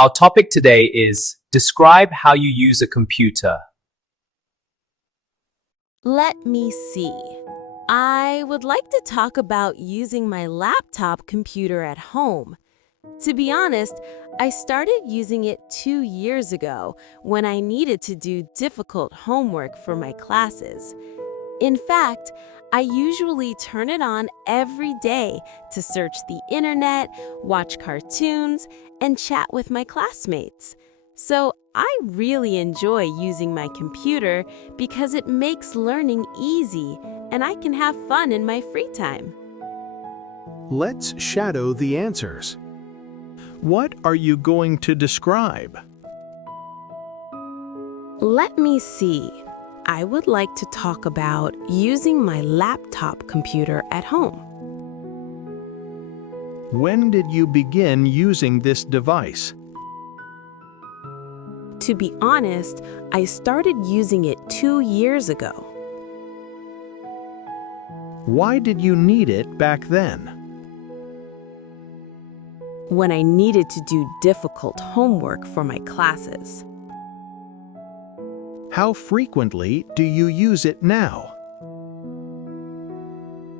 Our topic today is describe how you use a computer. Let me see. I would like to talk about using my laptop computer at home. To be honest, I started using it 2 years ago when I needed to do difficult homework for my classes. In fact, I usually turn it on every day to search the internet, watch cartoons, and chat with my classmates. So I really enjoy using my computer because it makes learning easy and I can have fun in my free time. Let's shadow the answers. What are you going to describe? Let me see. I would like to talk about using my laptop computer at home. When did you begin using this device? To be honest, I started using it 2 years ago. Why did you need it back then? When I needed to do difficult homework for my classes. How frequently do you use it now?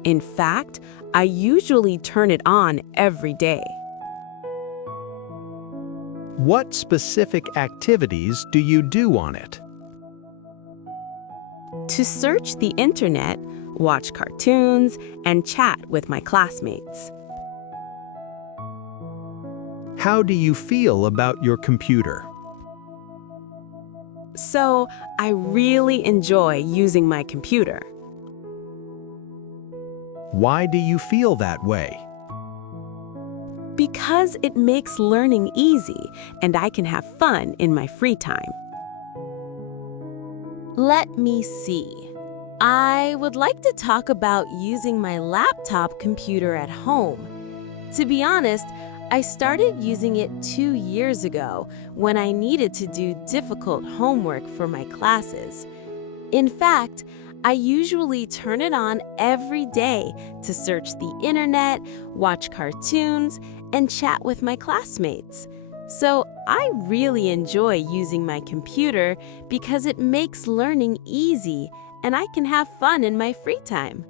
In fact, I usually turn it on every day. What specific activities do you do on it? To search the internet, watch cartoons, and chat with my classmates. How do you feel about your computer? So, I really enjoy using my computer. Why do you feel that way? Because it makes learning easy and I can have fun in my free time. Let me see. I would like to talk about using my laptop computer at home. To be honest, I started using it 2 years ago when I needed to do difficult homework for my classes. In fact, I usually turn it on every day to search the internet, watch cartoons, and chat with my classmates. So I really enjoy using my computer because it makes learning easy and I can have fun in my free time.